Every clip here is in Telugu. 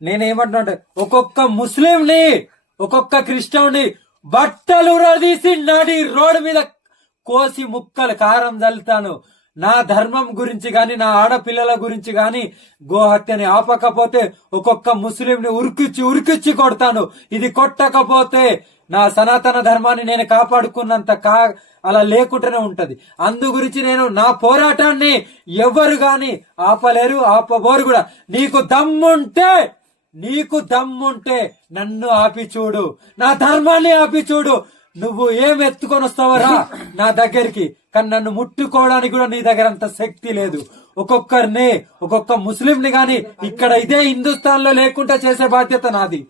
నేనేమంటున్నా, ఒక్కొక్క ముస్లింని ఒక్కొక్క క్రిస్టియన్ని బట్టలు తీసి నడి రోడ్డు మీద కోసి ముక్కలు కారం చల్లుతాను. నా ధర్మం గురించి గాని, నా ఆడపిల్లల గురించి గాని గోహత్యని ఆపకపోతే ఒక్కొక్క ముస్లింని ఉరికిచ్చి కొడతాను. ఇది కొట్టకపోతే నా సనాతన ధర్మాన్ని నేను కాపాడుకున్నంత అలా లేకుండానే ఉంటది. అందు గురించి నేను నా పోరాటాన్ని ఎవరు గాని ఆపలేరు, ఆపబోరు కూడా. నీకు దమ్ముంటే నన్ను ఆపి చూడు, నా ధర్మాన్ని ఆపి చూడు. నువ్వు ఏం ఎత్తుకొని వస్తావరా నా దగ్గరికి, కానీ నన్ను ముట్టుకోవడానికి కూడా నీ దగ్గర అంత శక్తి లేదు. ఒక్కొక్క ముస్లింని గాని ఇక్కడ ఇదే హిందుస్థాన్ లో లేకుండా చేసే బాధ్యత నాది.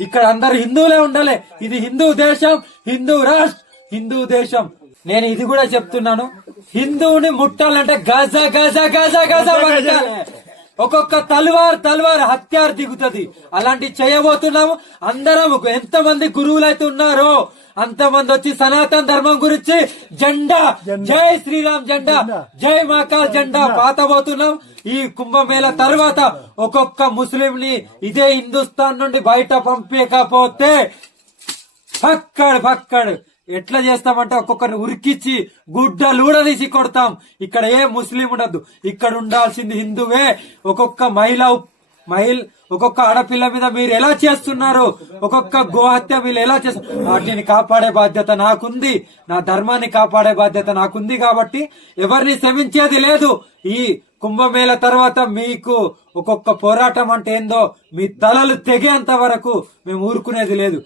ఇక్కడ అందరు హిందువులే ఉండాలి. ఇది హిందూ దేశం, హిందూ రాష్ట్ర, హిందూ దేశం. నేను ఇది కూడా చెప్తున్నాను, హిందువుని ముట్టాలంటే గజ గజ గజ గజ పట్టాలి. ఒక్కొక్క తల్వార్ హత్యారు దిగుతుంది. అలాంటి చేయబోతున్నాము. అందరం ఎంతమంది గురువులైతే ఉన్నారో అంతమంది వచ్చి సనాతన ధర్మం గురించి జెండా, జై శ్రీరామ్ జెండా, జై మహాకాల్ జెండా పాతబోతున్నాం. ఈ కుంభమేళ తర్వాత ఒక్కొక్క ముస్లింని ఇదే హిందుస్థాన్ నుండి బయట పంపకపోతే పక్కడు ఎట్లా చేస్తామంటే ఒక్కొక్కరిని ఉరికిచ్చి గుడ్డలూడదీసి కొడతాం. ఇక్కడ ఏ ముస్లిం ఉండదు, ఇక్కడ ఉండాల్సింది హిందువే. ఒక్కొక్క ఆడపిల్ల మీద మీరు ఎలా చేస్తున్నారు, ఒక్కొక్క గోహత్య మీరు ఎలా చేస్తున్నారు, వాటిని కాపాడే బాధ్యత నాకుంది. నా ధర్మాన్ని కాపాడే బాధ్యత నాకుంది. కాబట్టి ఎవరిని క్షమించేది లేదు. ఈ కుంభమేళ తర్వాత మీకు ఒక్కొక్క పోరాటం అంటే ఏందో మీ తలలు తెగేంత వరకు మేము ఊరుకునేది లేదు.